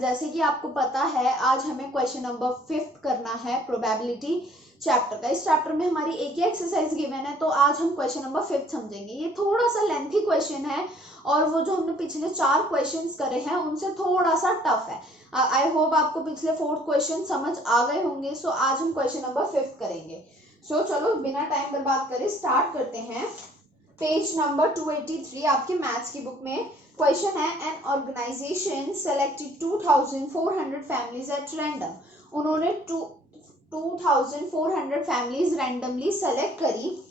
जैसे कि आपको पता है आज हमें क्वेश्चन नंबर 5 करना है प्रोबेबिलिटी चैप्टर का। इस चैप्टर में हमारी एक ही एक्सरसाइज गिवन है, तो आज हम क्वेश्चन नंबर 5 समझेंगे। ये थोड़ा सा लेंथी क्वेश्चन है और वो जो हमने पिछले 4 क्वेश्चंस करे हैं उनसे थोड़ा सा टफ है। आई होप आपको पिछले 4 क्वेश्चन समझ आ गए होंगे। सो आज हम क्वेश्चन नंबर 5 करेंगे। सो चलो बिना टाइम बर्बाद करे स्टार्ट करते हैं। पेज नंबर 283 आपके मैथ्स की बुक में क्वेश्चन है, an organisation selected 2400 families at random. उन्होंने 2400 फैमिलीज रैंडमली सेलेक्ट करी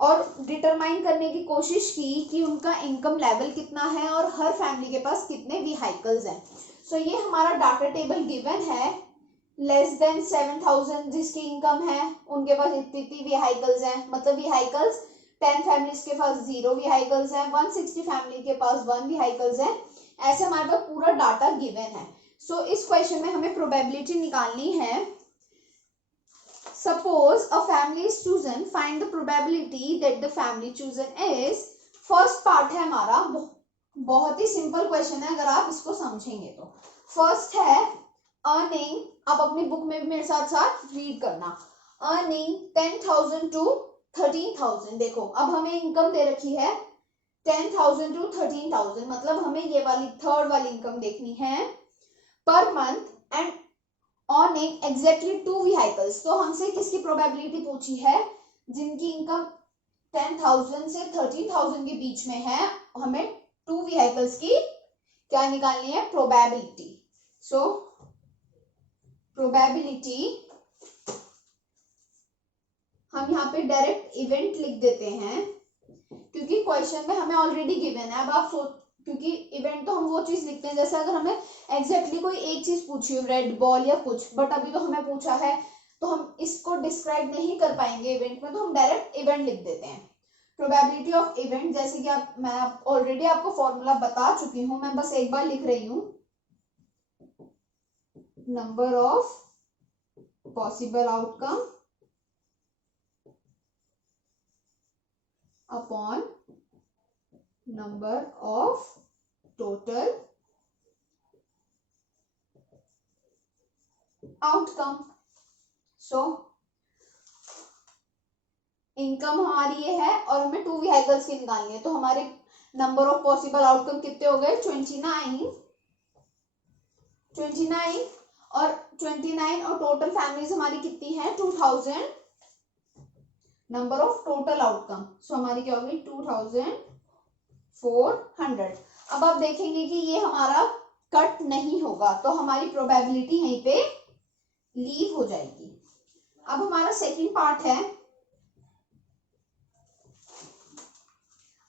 और डिटरमाइन करने की कोशिश की कि उनका इनकम लेवल कितना है और हर फैमिली के पास कितने व्हीकल्स हैं। सो ये हमारा डाटा टेबल गिवन है। लेस देन 7000 जिसकी इनकम है उनके पास इतनी व्हीकल्स हैं, मतलब व्हीकल्स 10 फैमिलीज के पास 0 व्हीकल्स हैं, 160 फैमिली के पास 1 व्हीकल्स है। ऐसे हमारे पास पूरा डाटा गिवन है। सो इस क्वेश्चन में हमें प्रोबेबिलिटी निकालनी है। Suppose a family is chosen, find the probability that the family chosen is. First part है हमारा, बहुत ही सिंपल क्वेश्चन है अगर आप इसको समझेंगे तो। फर्स्ट है अर्निंग, आप अपनी बुक में भी मेरे साथ साथ रीड करना। Earning 10,000 to 13,000। देखो अब हमें इनकम दे रखी है 10,000 टू 13,000, मतलब हमें ये वाली थर्ड वाली इनकम देखनी है पर month and earning exactly 2 vehicles. तो हमसे किसकी प्रोबेबिलिटी पूछी है? जिनकी इनकम 10,000 से 13,000 के बीच में है, हमें 2 व्हीकल्स की क्या निकालनी है? प्रोबेबिलिटी। सो प्रोबेबिलिटी हम यहाँ पे डायरेक्ट इवेंट लिख देते हैं क्योंकि क्वेश्चन में हमें ऑलरेडी गिवन है। अब आप सोच, क्योंकि इवेंट तो हम वो चीज लिखते हैं जैसे अगर हमें एग्जैक्टली कोई एक चीज पूछी हो, रेड बॉल या कुछ, बट अभी तो हमें पूछा है तो हम इसको डिस्क्राइब नहीं कर पाएंगे इवेंट में, तो हम डायरेक्ट इवेंट लिख देते हैं। प्रोबेबिलिटी ऑफ इवेंट, जैसे कि मैं ऑलरेडी आपको फॉर्मूला बता चुकी हूँ, मैं बस एक बार लिख रही हूँ। Number of possible outcome upon number of total outcome. So income हमारी ये है और हमें 2 व्हीकल्स की निकालनी है, तो हमारे नंबर ऑफ पॉसिबल आउटकम कितने हो गए? 29 और 29 और टोटल फैमिलीज हमारी कितनी है? 2000। Number of total outcome so हमारी क्या होगी? 2400। अब आप देखेंगे कि ये हमारा कट नहीं होगा, तो हमारी प्रोबेबिलिटी यहीं पे लीव हो जाएगी। अब हमारा सेकंड पार्ट है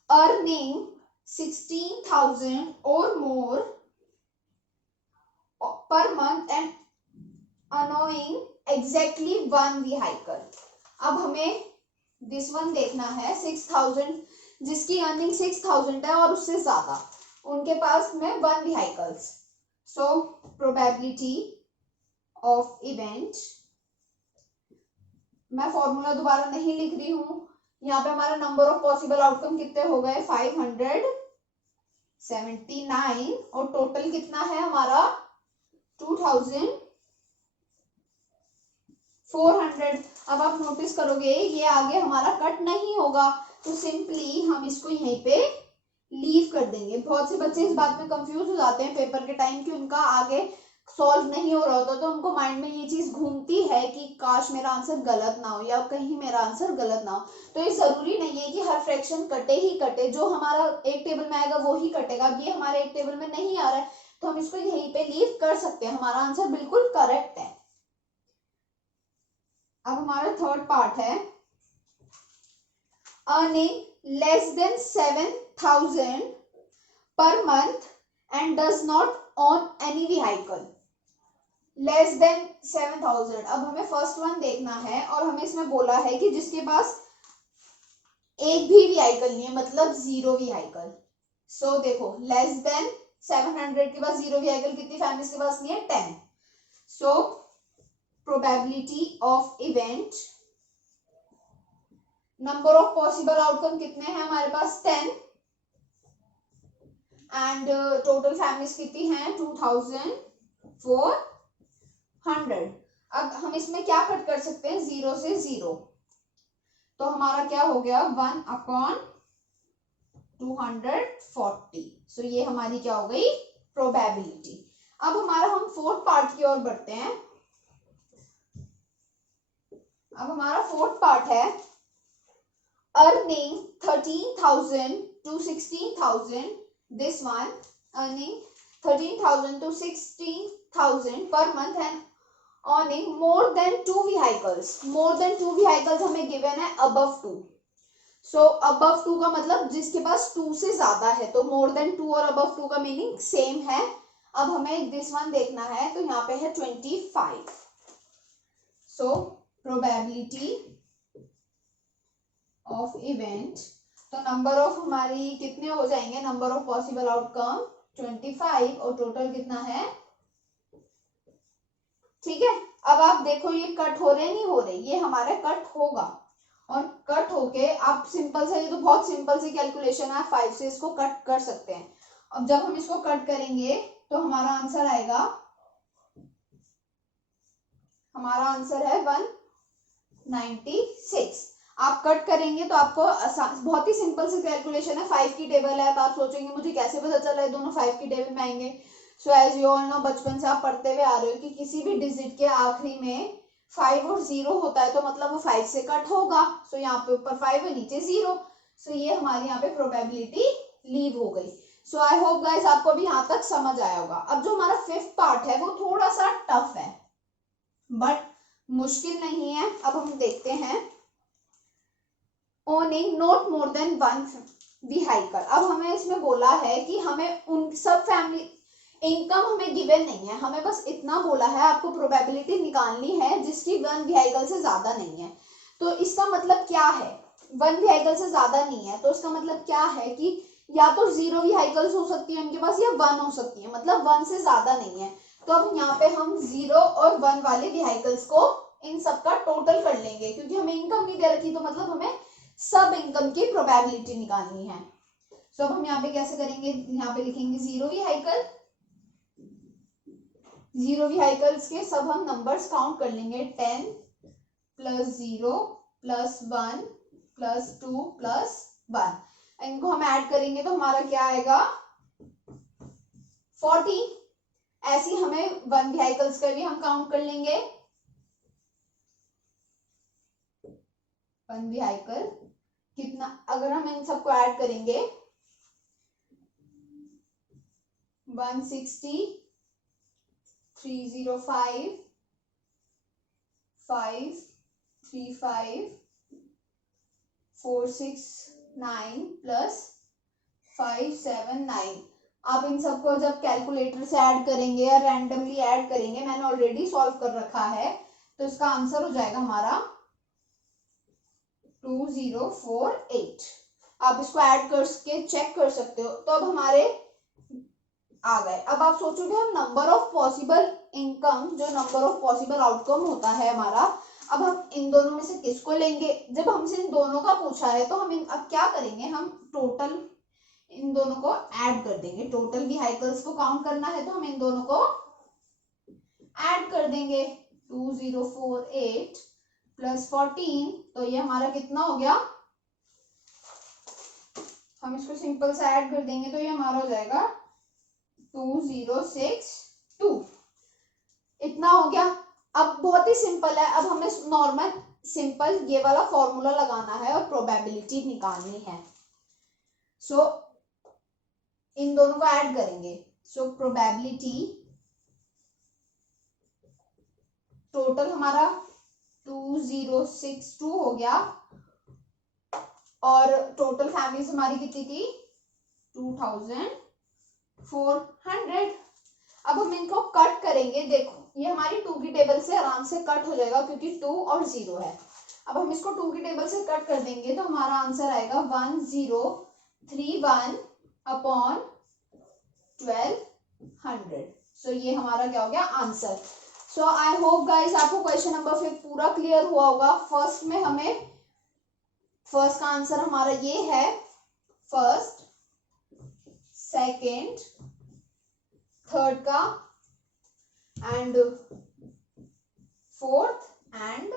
अर्निंग 16,000 और मोर पर month and earning exactly 1 vehicle. अब हमें दिस वन देखना है 6,000 जिसकी अर्निंग 6,000 है और उससे ज्यादा, उनके पास में 1 vehicles. So probability of event, मैं फॉर्मूला दोबारा नहीं लिख रही हूं। यहाँ पे हमारा नंबर ऑफ पॉसिबल आउटकम कितने हो गए? 579 और टोटल कितना है हमारा? 2,400। अब आप नोटिस करोगे ये आगे हमारा कट नहीं होगा, तो सिंपली हम इसको यहीं पे लीव कर देंगे। बहुत से बच्चे इस बात में कंफ्यूज हो जाते हैं पेपर के टाइम कि उनका आगे सॉल्व नहीं हो रहा होता, तो उनको माइंड में ये चीज घूमती है कि काश मेरा आंसर गलत ना हो या कहीं मेरा आंसर गलत ना हो। तो ये जरूरी नहीं है कि हर फ्रैक्शन कटे ही कटे, जो हमारा एक टेबल में आएगा वो ही कटेगा। ये हमारे एक टेबल में नहीं आ रहा है तो हम इसको यहीं पे लीव कर सकते हैं, हमारा आंसर बिल्कुल करेक्ट है। अब हमारा थर्ड पार्ट है अर्निंग लेस देन 7,000 पर month and does not on any vehicle. Less than 7,000, अब हमें फर्स्ट वन देखना है और हमें इसमें बोला है कि जिसके पास एक भी व्हीकल नहीं है, मतलब 0 व्हीकल। सो देखो लेस देन 700 के पास 0 व्हीकल, कितनी फैमिलीज के पास नहीं है? 10। So probability of event, number of possible outcome कितने हैं हमारे पास? 10 एंड टोटल फैमिलीज कितनी हैं? 2000। 400। अब हम इसमें क्या कट कर सकते हैं, 0 से 0, तो हमारा क्या हो गया 1/240। सो ये हमारी क्या हो गई प्रोबेबिलिटी। अब हमारा हम फोर्थ पार्ट की ओर बढ़ते हैं। अब हमारा फोर्थ पार्ट है earning 13,000 to 16,000, this one earning 13,000 to 16,000 per month and earning more than 2 vehicles। more than 2 vehicles हमें given है above 2। so above 2 का मतलब जिसके पास 2 से ज्यादा है, तो more than 2 और above 2 का मीनिंग सेम है। अब हमें this one देखना है, तो यहाँ पे है 25। so probability ऑफ इवेंट, तो नंबर ऑफ हमारी कितने हो जाएंगे, नंबर ऑफ पॉसिबल आउटकम 25 और टोटल कितना है, ठीक है। अब आप देखो ये कट हो रहे नहीं हो रहे, ये हमारा कट होगा और कट होके आप सिंपल से, ये तो बहुत सिंपल सी कैलकुलेशन है, 5 से इसको कट कर सकते हैं। अब जब हम इसको कट करेंगे तो हमारा आंसर आएगा, हमारा आंसर है 196। आप कट करेंगे तो आपको बहुत ही सिंपल सी कैलकुलेशन है, 5 की टेबल है, तो आप सोचेंगे मुझे कैसे पता चला है दोनों 5 की टेबल में आएंगे। So as you all know, बचपन से आप पढ़ते हुए आ रहे हो कि किसी भी डिजिट के आखिरी में 5 और 0 होता है, तो मतलब वो 5 से कट होगा। सो यहाँ पे ऊपर 5 है, नीचे 0। सो ये हमारी यहाँ पे प्रोबेबिलिटी लीव हो गई। सो आई होप गाइस आपको भी यहाँ तक समझ आया होगा। अब जो हमारा फिफ्थ पार्ट है वो थोड़ा सा टफ है, बट मुश्किल नहीं है। अब हम देखते हैं, owning not more than 1 vehicle। अब हमें इसमें बोला है कि हमें उन सब फैमिली इनकम हमें गिवन नहीं है, हमें बस इतना बोला है आपको प्रोबेबिलिटी निकालनी है जिसकी 1 vehicle से ज्यादा नहीं है। तो इसका मतलब क्या है, 1 vehicle से ज्यादा नहीं है, तो इसका मतलब क्या है कि या तो 0 vehicles हो सकती है उनके पास, या 1 हो सकती है, मतलब 1 से ज्यादा नहीं है। तो अब यहाँ पे हम 0 और 1 वाले vehicles को इन सबका टोटल कर लेंगे, क्योंकि हमें इनकम नहीं दे रखी, तो मतलब हमें सब इनकम की प्रोबेबिलिटी निकालनी है। सो अब हम यहाँ पे कैसे करेंगे, यहाँ पे लिखेंगे 0 vehicle, 0 vehicles के सब हम नंबर्स काउंट कर लेंगे, 10 + 0 + 1 + 2 + 1। इनको हम ऐड करेंगे तो हमारा क्या आएगा 40। ऐसे हमें 1 vehicles का भी हम काउंट कर लेंगे, 1 vehicle कितना, अगर हम इन सबको ऐड करेंगे 160, 305, 535, 469 + 579। आप इन सबको जब कैलकुलेटर से ऐड करेंगे या रैंडमली ऐड करेंगे, मैंने ऑलरेडी सॉल्व कर रखा है, तो इसका आंसर हो जाएगा हमारा 2048। आप इसको ऐड करके चेक कर सकते हो। तो अब हमारे आ गए। अब आप सोचोगे हम नंबर ऑफ पॉसिबल इनकम, जो नंबर ऑफ पॉसिबल आउटकम होता है हमारा, अब हम इन दोनों में से किसको लेंगे। जब हमसे इन दोनों का पूछा है तो हम अब क्या करेंगे, हम टोटल इन दोनों को ऐड कर देंगे। टोटल व्हीकल्स को काउंट करना है तो हम इन दोनों को ऐड कर देंगे। 2048 + 14, तो ये हमारा कितना हो गया, हम इसको सिंपल से ऐड कर देंगे तो ये हमारा हो जाएगा 2062। इतना हो गया। अब बहुत ही सिंपल है, अब हमें नॉर्मल सिंपल ये वाला फॉर्मूला लगाना है और प्रोबेबिलिटी निकालनी है। सो इन दोनों को ऐड करेंगे। सो प्रोबेबिलिटी टोटल हमारा 2062 हो गया, और टोटल फैमिलीज हमारी कितनी थी 2400। अब हम इनको कट करेंगे, देखो ये हमारी 2 की टेबल से आराम से कट हो जाएगा क्योंकि 2 और 0 है। अब हम इसको 2 की टेबल से कट कर देंगे तो हमारा आंसर आएगा 1031/1200। सो ये हमारा क्या हो गया answer. So I hope guys आपको क्वेश्चन नंबर 5 पूरा क्लियर हुआ होगा। फर्स्ट में हमें फर्स्ट का आंसर हमारा ये है, फर्स्ट, सेकंड, थर्ड का and fourth and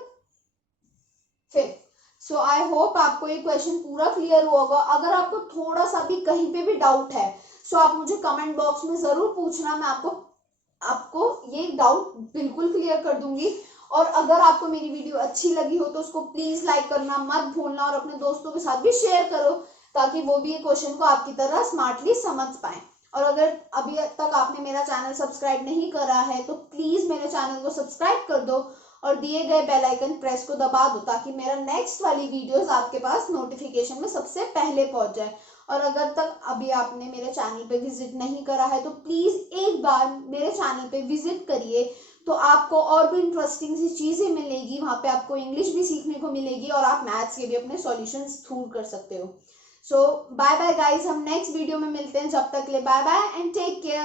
fifth. So I hope आपको ये क्वेश्चन पूरा क्लियर हुआ होगा। अगर आपको थोड़ा सा भी कहीं पे भी डाउट है सो आप मुझे कमेंट बॉक्स में जरूर पूछना, मैं आपको ये डाउट बिल्कुल क्लियर कर दूंगी। और अगर आपको मेरी वीडियो अच्छी लगी हो तो उसको प्लीज लाइक करना मत भूलना और अपने दोस्तों के साथ भी शेयर करो ताकि वो भी ये क्वेश्चन को आपकी तरह स्मार्टली समझ पाए। और अगर अभी तक आपने मेरा चैनल सब्सक्राइब नहीं करा है तो प्लीज मेरे चैनल को सब्सक्राइब कर दो और दिए गए बेल आइकन प्रेस को दबा दो ताकि मेरा नेक्स्ट वाली वीडियोस आपके पास नोटिफिकेशन में सबसे पहले पहुंच जाए। और अगर तक अभी आपने मेरे चैनल पे विजिट नहीं करा है तो प्लीज एक बार मेरे चैनल पे विजिट करिए, तो आपको और भी इंटरेस्टिंग सी चीजें मिलेगी। वहां पे आपको इंग्लिश भी सीखने को मिलेगी और आप मैथ्स के भी अपने सॉल्यूशंस ढूंढ कर सकते हो। सो बाय बाय गाइस, हम नेक्स्ट वीडियो में मिलते हैं। जब तक के लिए bye bye and take care.